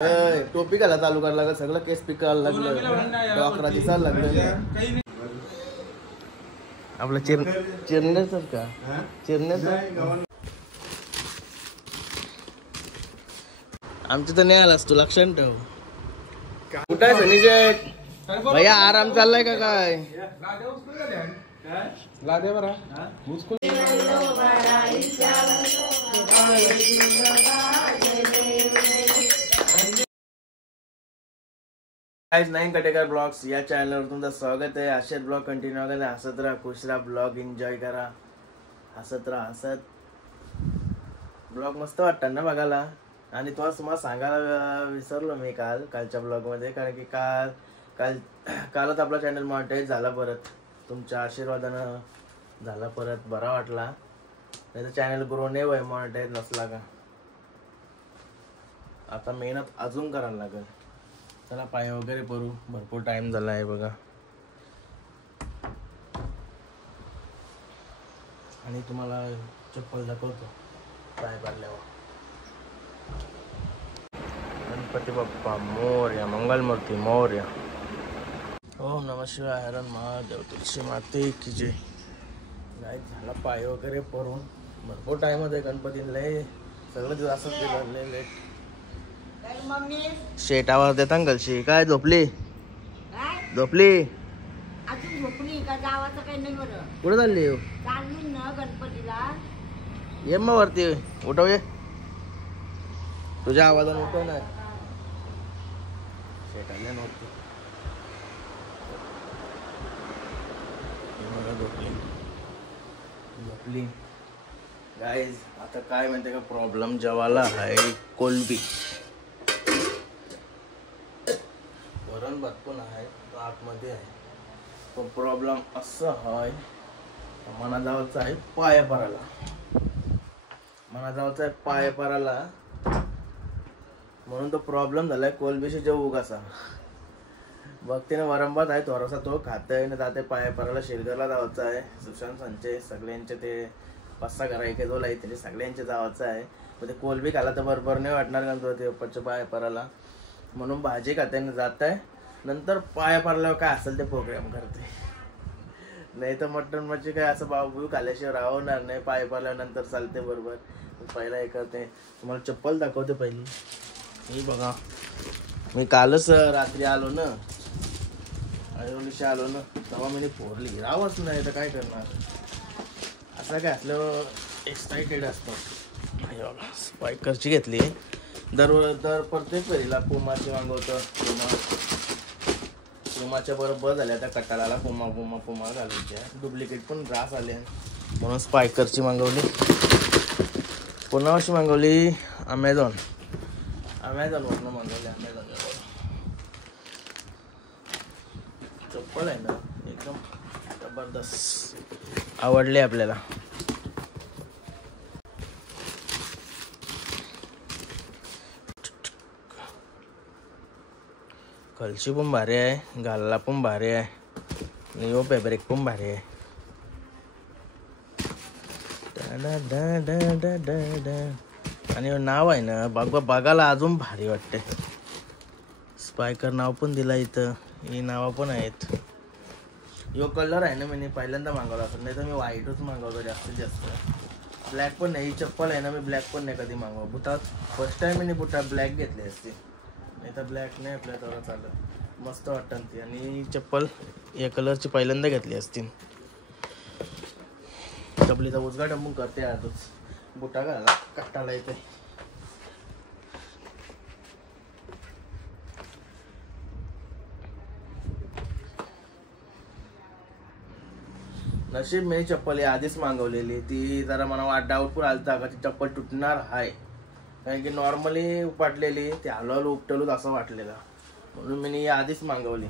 टोपी घाला चालू करायला लागलं, सगळं केस पिकायला लागलं, डॉक्टरा दिसायला लागलं. आपलं चिरण्याचं का चिरण्याचं आमचं तर नाही आलास तू, लक्षात ठेव. कुठं आहे सनीचे भैया, आराम चाललाय का काय? लादे बरा गाइस, नाइन कटेकर ब्लॉग्स या चॅनलवर तुमचं स्वागत आहे. असेच ब्लॉग कंटिन्यू करा, हसत राहा, खुश राहा, ब्लॉग एन्जॉय करा, हसत राहा. ब्लॉग मस्त वाटतात ना बघायला. आणि तुम्हाला सांगायला विसरलो मी कालच्या ब्लॉगमध्ये, कारण की कालच आपला चॅनल मॉनिटाईज झाला, परत तुमच्या आशीर्वादानं झाला, परत बरा वाटला. नाही तर चॅनल ग्रो नाही होय मॉनिटाईज नसला का. आता मेहनत अजून करायला लागेल. चला पाय वगैरे करू, भरपूर टाइम झाला आहे बघा. आणि तुम्हाला चप्पल दाखवतो पाय पाडल्यावर. गणपती बाप्पा मोरया, मंगलमूर्ती मोरया. ओम नमः शिवाय, हरण महादेव, तुलसी माते की जय. नाही झाला पाय वगैरे परून, भरपूर टाइम होते गणपतीला, सगळं दिवस असंच गेलं लेट. शेट आवाज देता कलशी काय झोपली झोपली अजून झोपली का? जावाचं काही नाही बरं. कुठे चालली चालली ना गणपतीला. ये मग वरती उठव, ये तुझ्या आवाजाने उठव ना. शेट आले नव्हते, झोपली. गाईज आता काय म्हणते का प्रॉब्लेम जेवायला आहे कोलबी. वरण भात पण आहे, तो आतमध्ये आहे. पण प्रॉब्लेम असं आहे, मना जावचं आहे पाया पराला. मना जावचं आहे पाया पराला, म्हणून तो प्रॉब्लेम झालाय कोलबीशी जेवू कसा. बघते ना वरण भात आहे थोडासा, तो खातंय ना जाते पाया पराला. शिरगरला जायचं आहे, सुशांत संचे सगळ्यांचे ते 5-6 घरा एक दोन आहे, त्याचे सगळ्यांचे जायचं आहे. पण ते कोलबी खाला तर बरोबर नाही वाटणार गणपती बाप्पाच्या पाया पराला, म्हणून भाजी खात्याने जात आहे. नंतर पाया पडल्यावर काय असेल ते प्रोग्राम करते. नाही तर मटण मच्छी काय असं बाबू खाल्ल्याशिवाय राहणार नाही. पाया पडल्यानंतर चालते बरोबर. पहिला हे करते, तुम्हाला चप्पल दाखवते पहिली. ही बघा, मी कालच रात्री आलो ना, ऐरोलीशी आलो ना, तेव्हा मी फोरली, रावच नाही तर काय करणार. असं काय असलं एक्साइटेड असतो. बघा स्पायकरची घेतली, दर प्रत्येक वेळीला पुमाची मागवतो. पुमाच्या बरोबर झाल्या त्या कटाळाला पुमा घालायच्या. डुप्लिकेट पण रास आले, म्हणून स्पायकरची मागवली. पुन्हा अशी मागवली अमेझॉनवरनं मागवली. चप्पल आहे ना एकदम जबरदस्त, आवडले आपल्याला. कलशी पण भारी आहे, घालला पण भारी आहे, आणि यो फॅब्रिक पण भारी आहे. आणि नाव आहे ना बघायला अजून भारी वाटते. स्पायकर नाव पण दिला इथं, ही नावं पण आहेत. यो कलर आहे ना मी पहिल्यांदा मागवला असं, नाही तर मी व्हाईटच मागवतो जास्तीत जास्त. ब्लॅक पण नाही, ही चप्पल आहे ना मी ब्लॅक पण नाही कधी मागवा. बुटात फर्स्ट टाइम मी बुटात ब्लॅक घेतली असते, नाही तर ब्लॅक नाही आपल्या तेवढं चालत. मस्त वाटतं ती. आणि चप्पल या कलरची पहिल्यांदा घेतली असती. चपलीचा उजगाट पण करते आजच, बुटा घाला कट्टाला येते. नशीब मी चप्पल आधीच मागवलेली, ती जरा मला डाऊटफुल आलता का ती चप्पल तुटणार आहे, कारण की नॉर्मली उपटलेली ती हळूहळू उपटलूच असं वाटलेलं, म्हणून मी आधीच मागवली.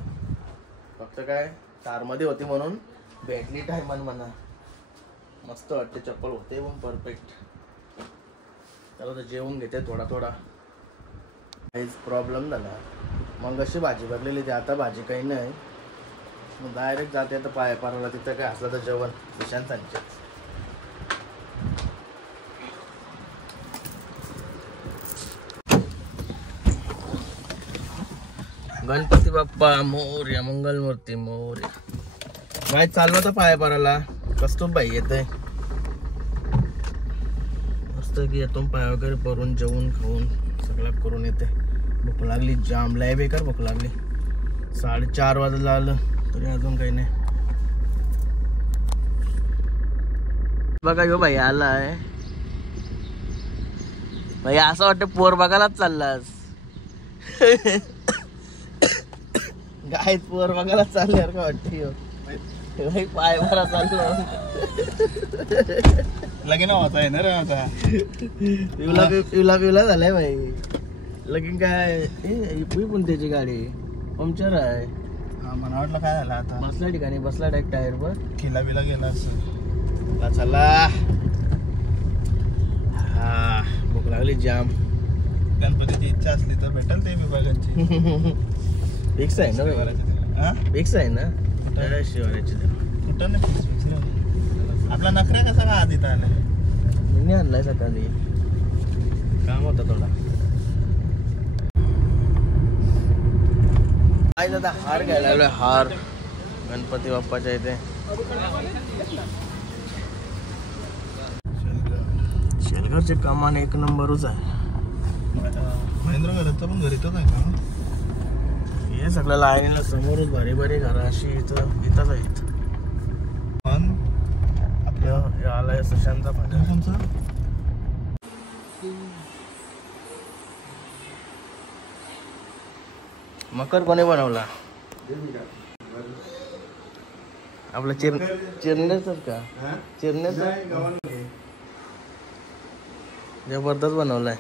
फक्त काय कारमध्ये होती म्हणून भेटली टायमान म्हणा. मस्त वाटते चप्पल, होते पण परफेक्ट. त्याला तर जेवून घेते थोडा. काहीच प्रॉब्लेम झाला, मग अशी भाजी भरलेली ती, आता भाजी काही नाही. मग डायरेक्ट जाते आता पाया पाराला. तिथं काय असलं तर जेवण सुशांत संचे. गणपती बाप्पा मोरया, मंगलमूर्ती मोरया. माहीत चाललो होता पाया पराला. कस्तूर बाई येते मस्त की येतो पाय वगैरे परून जेवून खाऊन सगळं करून येते. भूक लागली जाम, लय बेकार भूक लागली. 4:30 वाजलं आलं तरी अजून काही नाही. बघा यो भाई आलाय. भाई असं वाटतं पोर बघायलाच चाललास. गाय पोर बघायलाच चालल्यावर का वाटतं. भाई पाय भरा चाललो लगीन होता आहे ना रे आता. पिवला झालाय भाई. लगीन काय पण त्याची गाडी पंक्चर आहे. हा मला वाटलं काय झालं आता. बसल्या ठिकाणी बसला डायरेक्ट टायर वर खिला बिला गेला असं. चला हा भूक लागली जाम. गणपतीची इच्छा असली तर भेटेल ते विभागांची. फिक्स आहे ना. हा फिक्स आहे ना शिवाराची. कुठं नाही फिक्स. आपला नखरा कसा का आधी आला. मी आणलाय सकाळी काम होता थोडा. काय दादा हार घ्यायला लागलोय. हार गणपती बाप्पाच्या इथे. शेलघरचे कामान एक नंबरच आहे. महेंद्र घरात पण घरी तर आहे का. हे सगळं लाईनीला समोरच भारी भारी घरं अशी इथंच आहेत. पण आपलं आलाय सुशांतचा फाटा. कोणचा मकर कोणी बनवला. आपला चिरण्याच का. चिरण्याच जबरदस्त बनवलाय.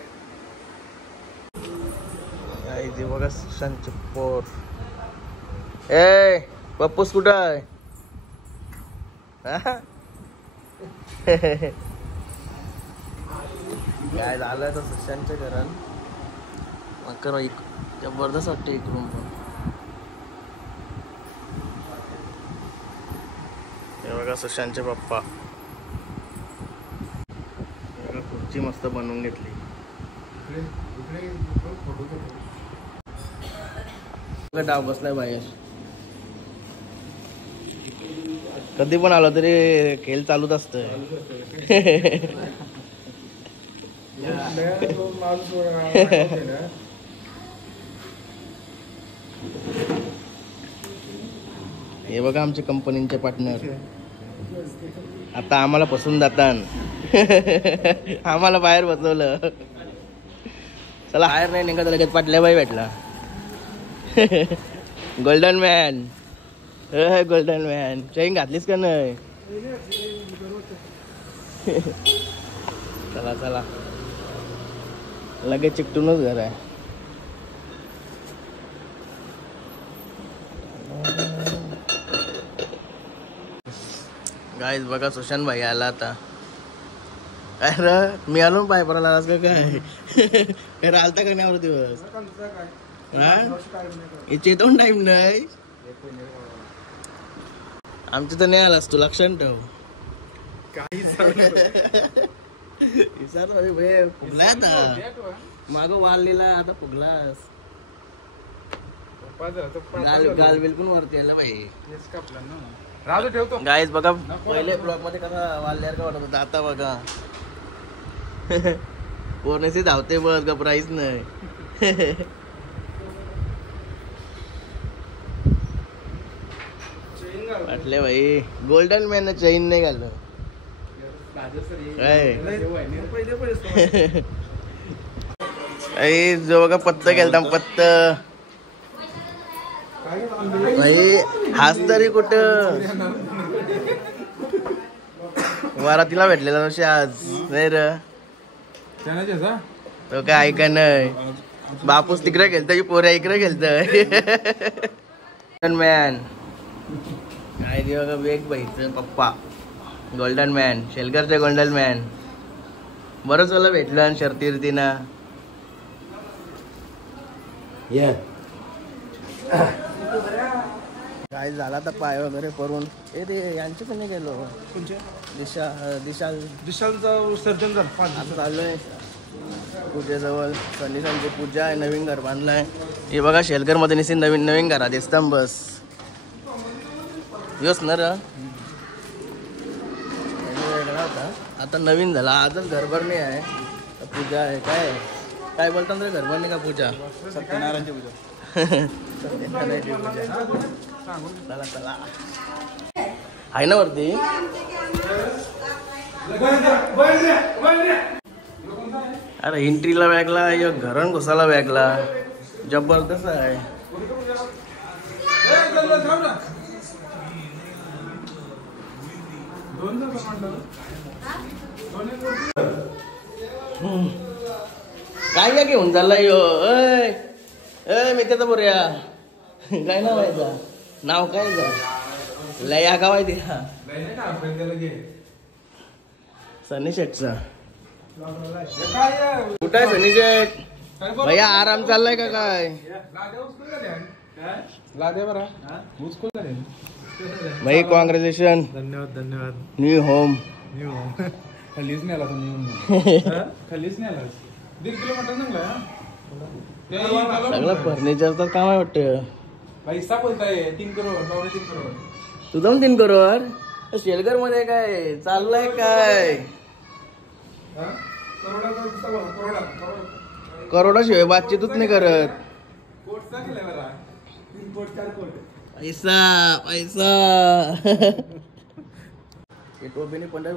ते बघा सुशांतचे पोर. ए पप्पूस कुठं आहे. काय झालं तर सुशांतच्या घरात मकर जबरदस्त वाटते एक रूम पण. हे बघा सुशांतचे पप्पा. खुर्ची मस्त बनवून घेतली. डाव बसलाय बाहेर. कधी पण आलो तरी खेळ चालूच असत. हे बघा आमच्या कंपनीचे पार्टनर. आता आम्हाला फसून जातात. आम्हाला बाहेर बसवलं. चला बाहेर नाही निघत लगेच पाटल्या बाई भेटला. Golden man. गोल्डन मॅन चैन घातलीस का नाही. चला चला लगेच चिकटूनच घर आहे. गाईज बघा सुशांत भाई आला आता. काय र मी आलो पाय पराला आलास का काय रालता का नाही दिवस. चेतवून टाइम नाही आमच्या तर नाही आलास तू लक्षात ठेव. फुगलाय आता माग वाढलेला आता फुगलास. गाल बिलकुल वरती आला भाई. गाईज बघा पहिले ब्लॉग मध्ये कसा वाढल्यावर का वाटत होता. आता बघा कोणाशी धावते बस का प्राईस नाही. वाटले भाई गोल्डन मॅन चैन नाही घाललं. जो बघा पत्त गेलता पत्त भाई. हाच तरी कुठं वारातीला भेटलेला नशी आज नाही र. तो काय ऐका नाही. बापूस तिकडे गेलत पोऱ्या इकडे गेलत. मॅन काय दे बघा वेग भाईच पप्पा. गोल्डन मॅन शेलकरचे गोल्डन मॅन. बरंच मला भेटलं शर्तीर्तीना. काय झाला तर पाय वगैरे परून ते यांचे पण नाही गेलो. दिशालचं सर्जन झालं. चालू आहे पूजेजवळ. संदेशांची पूजा आहे. नवीन घर बांधलाय. हे बघा शेलकर मध्ये निश्चित नवीन नवीन घरा दिसतं बस योच ना र वेगळा होता आता नवीन झाला आजच घरभरणी आहे पूजा आहे काय काय बोलतात रे घरभरणी का पूजा सत्यनारायणची पूजा सत्यनारायणची पूजा चला चला आहे ना वरती अरे एंट्रीला वेगळा या घरान घुसाला वेगळा जबरदस्त आहे काय काय घेऊन चाललाय यो अय मी त्याचा बोऱ्या काय नाव आहे का नाव काय का लया गाव आहे ते सनी शेटचा कुठं आहे सनी शेट भैया आराम चाललाय का काय भाई कॉंग्रॅच्युलेशन धन्यवाद धन्यवाद न्यू होम खालीच नाही आला तुम्ही खालीच नाही आला 1.5 किलोमीटर सगळं फर्निचरचं काम आहे वाटतं पैसा बोलताय 3 करोड 3 करोड तुझं 3 करोड शेलकर मध्ये काय चाललंय काय करोडाशिवाय बातचीतच नाही करत कोटचा केलाय बरा 3 कोट 4 कोट पैसा पैसा टोपीने पंढर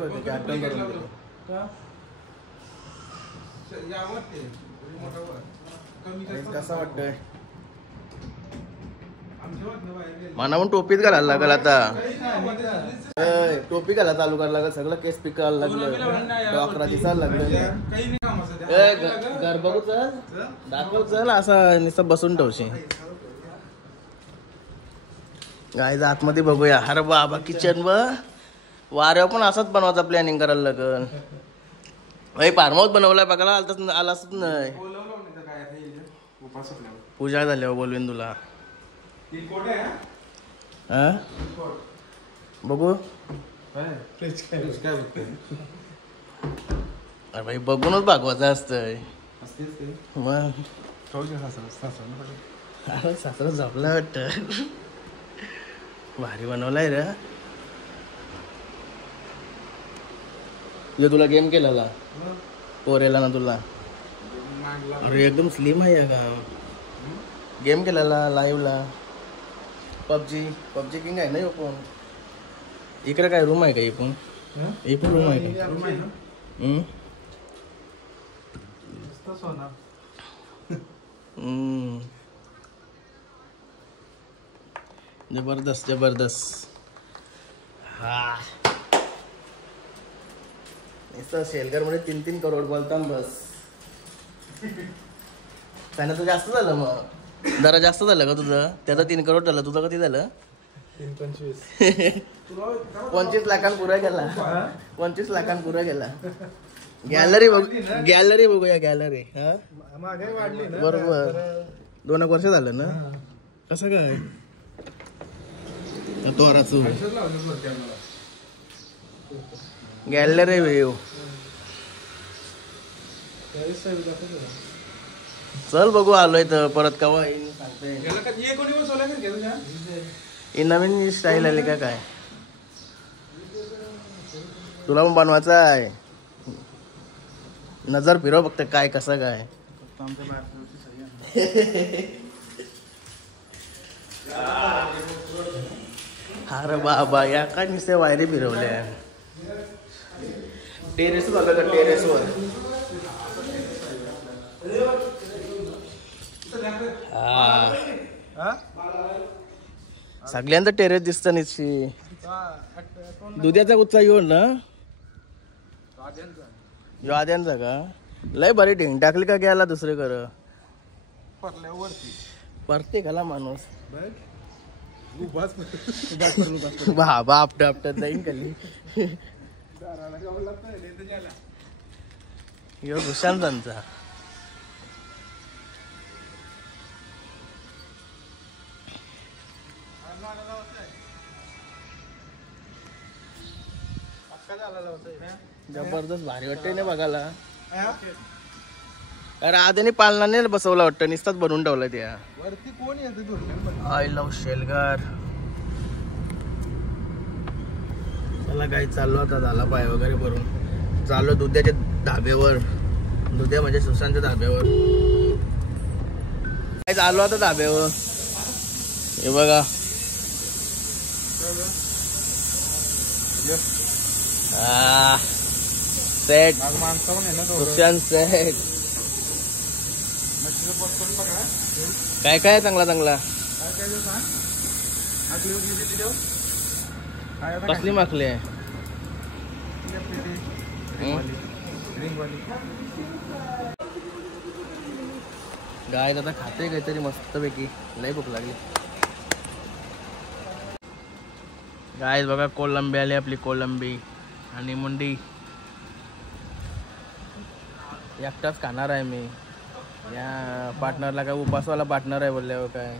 कसा वाटतंय मला पण टोपीच घालायला लागल आता टोपी घाला चालू करायला लागल सगळं केस पिकायला लागलं डॉक्टरा दिसायला लागलं घर बघू चल दाखव चल असं नुसतं बसून ठेवशी गायचं आतमध्ये बघूया अरे बाबा किचन वाऱ्यावर पण असाच बनवायचा प्लॅनिंग करायला लागल भाई फार्म हाऊस बनवलाय बघायला आलाच नाही पूजा झाल्यावर बोलवीन तुला बघू अरे भाई बघूनच भागवायचं असतंय मग अरे सासरा झोपला वाटत भारी बनवलाय रे तुला गेम केलेला पोरेला ना तुला अरे एकदम स्लिम आहे का गेम केलेला लाईव्हला पबजी किंग आहे ना पण इकडे काय रूम आहे का पण रूम आहे का जबरदस्त जबरदस्त हा शेलकर मध्ये 3 करोड बोलता बस त्यानं तर जास्त झालं मग जरा जास्त झालं का तुझं त्याचं 3 करोड झालं तुझं किती झालं 25 लाखांन पुरा गेला 25 लाखांन पुरा गेला गॅलरी बघूया गॅलरी बरोबर 2 वर्ष झालं ना कसं काय गॅलरी व्ह्यू चल बघू आलोय तर परत कवा येईन सांगते ही नवीन स्टाईल आली का काय तुला पण बनवायचं आहे नजर फिरव फक्त काय कसं काय अरे बाबा या काय नुसते वायरी फिरवल्या टेरेस बघा का टेरेसवर सगळ्यांचं टेरेस दिसत निश्ची दुधाचा गुच्चा येऊन ना यो आद्यांचा का लय बरी ढेंग टाकली का गेला दुसरे कर परते खाला माणूस बाबा आपट आपटत जाईन खाली यो भूषांचा जबरदस्त भारी वाटते ना बघायला अरे आधीने पालनाने बसवला वाटतं, निस्ताच बनवून ठेवला त्या वरती कोण येते धुरणे? I love शेलगार. चला काही चाललो आता, झाला पाय वगैरे भरून चाललो दुध्याच्या धाब्यावर. दुध्या म्हणजे सुशांतच्या धाब्यावर. काय चाललो आता धाब्यावर. हे बघा सेट माणसं पण आहे ना सुशांत सेट. काय काय चांगला चांगला कसली माकली आहे. गाय आता खाते काहीतरी मस्त पैकी, लय भूक लागली. गाय बघा कोलंबी आली आपली, कोलंबी आणि मुंडी. एकटाच खाणार आहे मी. या पार्टनरला काय उपासवाला पार्टनर आहे बोलल्यावर काय,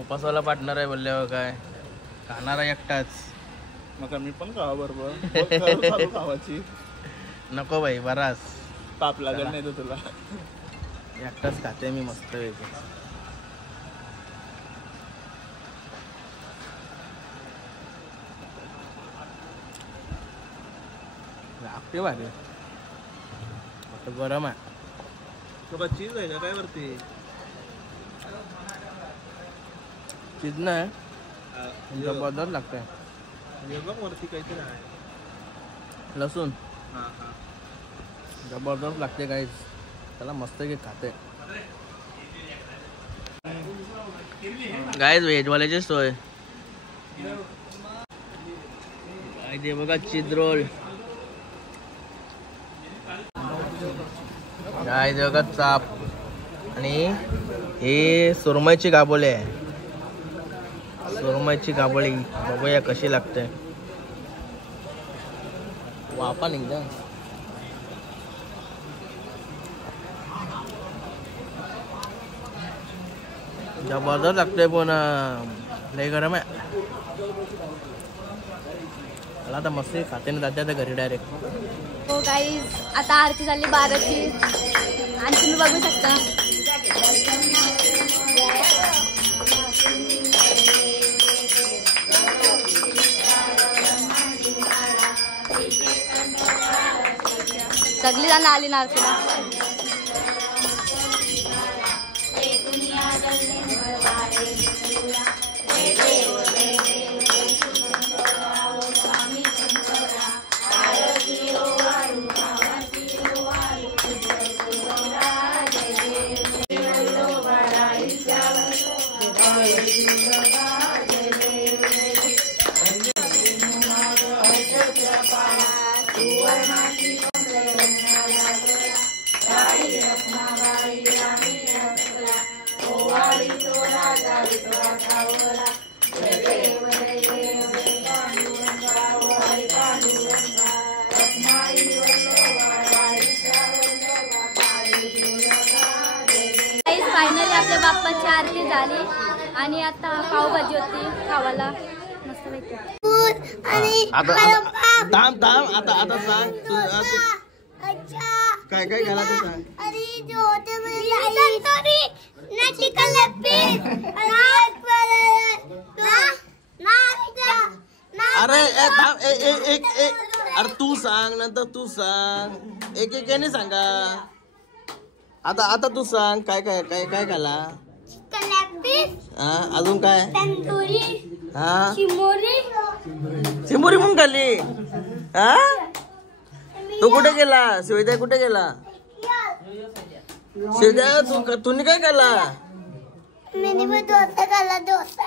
उपासवाला पार्टनर आहे बोलल्यावर काय, खाणार आहे एकटाच. मग मी पण खावा बरोबर खावाची. नको बाई बराच ताप लागेल नाही तर तुला. एकटाच खाते मी मस्त पैकी. लागते भारी, आता गरम आहे. चीज आहे का काय वरती? चीज नाही जबरदस्त लागतंय. वरती काहीतरी आहे लसूण जबरदस्त लागते काहीच. त्याला मस्त की खाते गाईज. व्हेजवाल्याची सोय ते बघा, चीज रोल गाईज बघा, चाप आणि हे सुरमईची गाबोळी आहे. सुरमईची गाबोळी बघूया कशी लागते. वापा निघा. जबरदस्त लागतंय पण लय गरम आहे. मला आता मस्त खाते ना जाते आता घरी डायरेक्ट. हो गाईज, आता आरती झाली 12ची आणि तुम्ही बघू शकता सगळी जण आली ना आरतीला. फायनली आपल्या बाप्पाची आरती झाली आणि आता पावभाजी होती खावाला मस्त पैकी. थांब आता सांग काय काय घाला ते सांग. अरे अरे तू सांग, नंतर तू सांग, एक एकाने सांगा. आता तू सांग काय काय काय काय घाला. अजून काय? हा चिंबोरी पण खाल्ली. हा तू कुठे गेला? शिवद्या कुठे गेला? शिवद्या तुम्ही काय खाल्ला? डोसा खाल्ला, डोसा.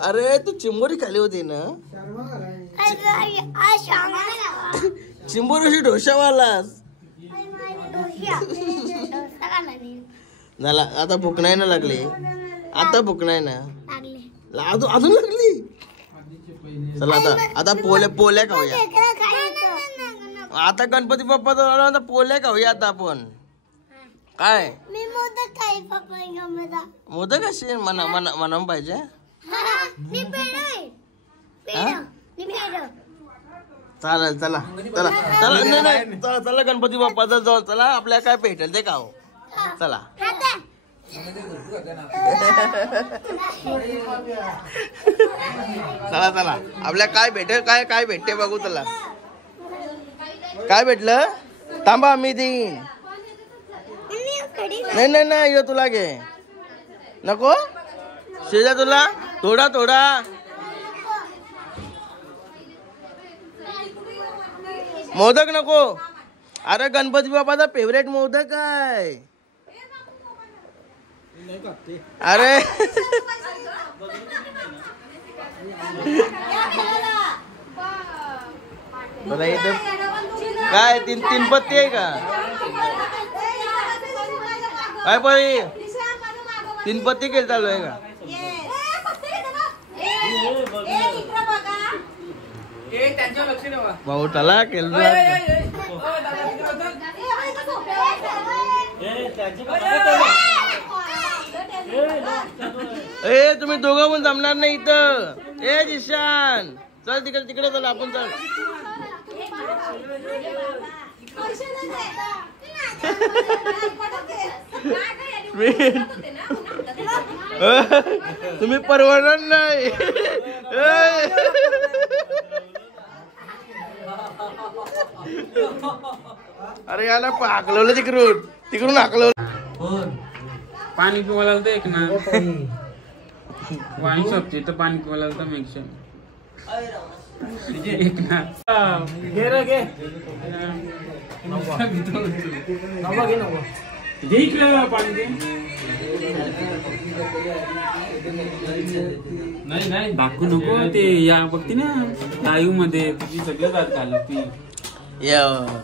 अरे तू चिंबोरी खाली होती ना. चिंबोरी ढोशावालास झाला. आता भूक नाही ना लागली? आता भूक नाही ना अजून लागली. चला आता पोल्या खाऊया. आता गणपती बाप्पा आता पोल्या खाऊया आता आपण. काय मोदक असे म्हणून पाहिजे. चालेल चला चला चला नाही चला चला गणपती बाप्पाचा जवळ चला आपल्याला काय भेटेल ते खाऊ चला. चला चला आपल्याला काय भेटेल काय काय भेटते बघू. चला काय भेटलं थांबा मी देईन. नाही नाही नाही यो तुला घे नको शेजा तुला थोडा थोडा. मोदक नको. अरे गणपती बाप्पाचा फेवरेट मोदक आहे. अरे बघा इथं काय तीन तीन पत्ती आहे का काय परी तीन पत्ती केली चालू आहे का. भाऊ चला केलं ए तुम्ही दोघं पण जमणार नाही इथं. ए जिशान चल तिकडे तिकडे चल आपण चल. तुम्ही परवडणार नाही. अरे याला हाकलवलं तिकडून तिकडून हाकलवलं. पाणी पिवायला तर एक ना वाईन शॉपची तर पाणी पिवायला तर मेन्शन एक ना घे रे घे घे इकडे पाणी घे. नाही नाही दाखवू नको ते या बघती ना लाईव्ह मध्ये तुझी सगळं जात घाल ती.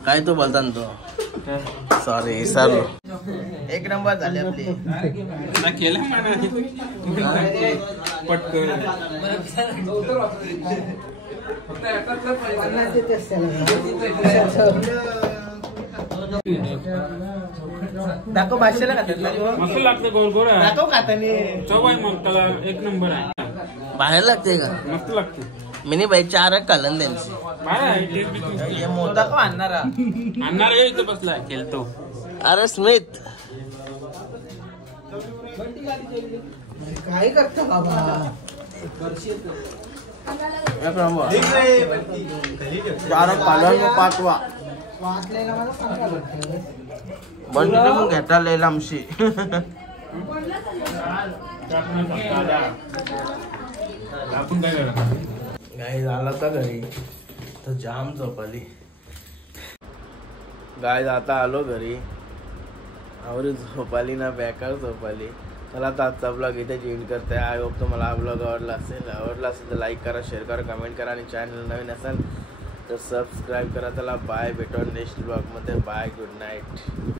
काय तो बोलता ना तो सॉरी सर एक नंबर झाले आपले. केला पटकन दाखव भाषेला मस्त लागतं गोल गोल दाखव खातानी चव आहे मग त्याला एक नंबर आहे. बाहेर लागते का मस्त लागते. मिनी बाई 4 कालन त्यांची बाहेर मोदक आणणारा आणणार इथं बसलाय खेळतो. अरे स्मिथ काय करतो बाबा. 4 कालन 5वा बंद मग घेता लय लांबशी. आपण काय करा गाय झाला तर घरी तर जाम झोपली. गाय जाता आलो घरी आवरी झोपाली ना बेकार झोपाली. चला आता आजचा ब्लॉग इथे एंड करते. आय होप तुम्हाला हा ब्लॉग आवडला असेल तर लाईक करा शेअर करा कमेंट करा आणि चॅनल नवीन असेल तर सबस्क्राईब करा. चला बाय भेटून नेक्स्ट ब्लॉगमध्ये. Bye good night.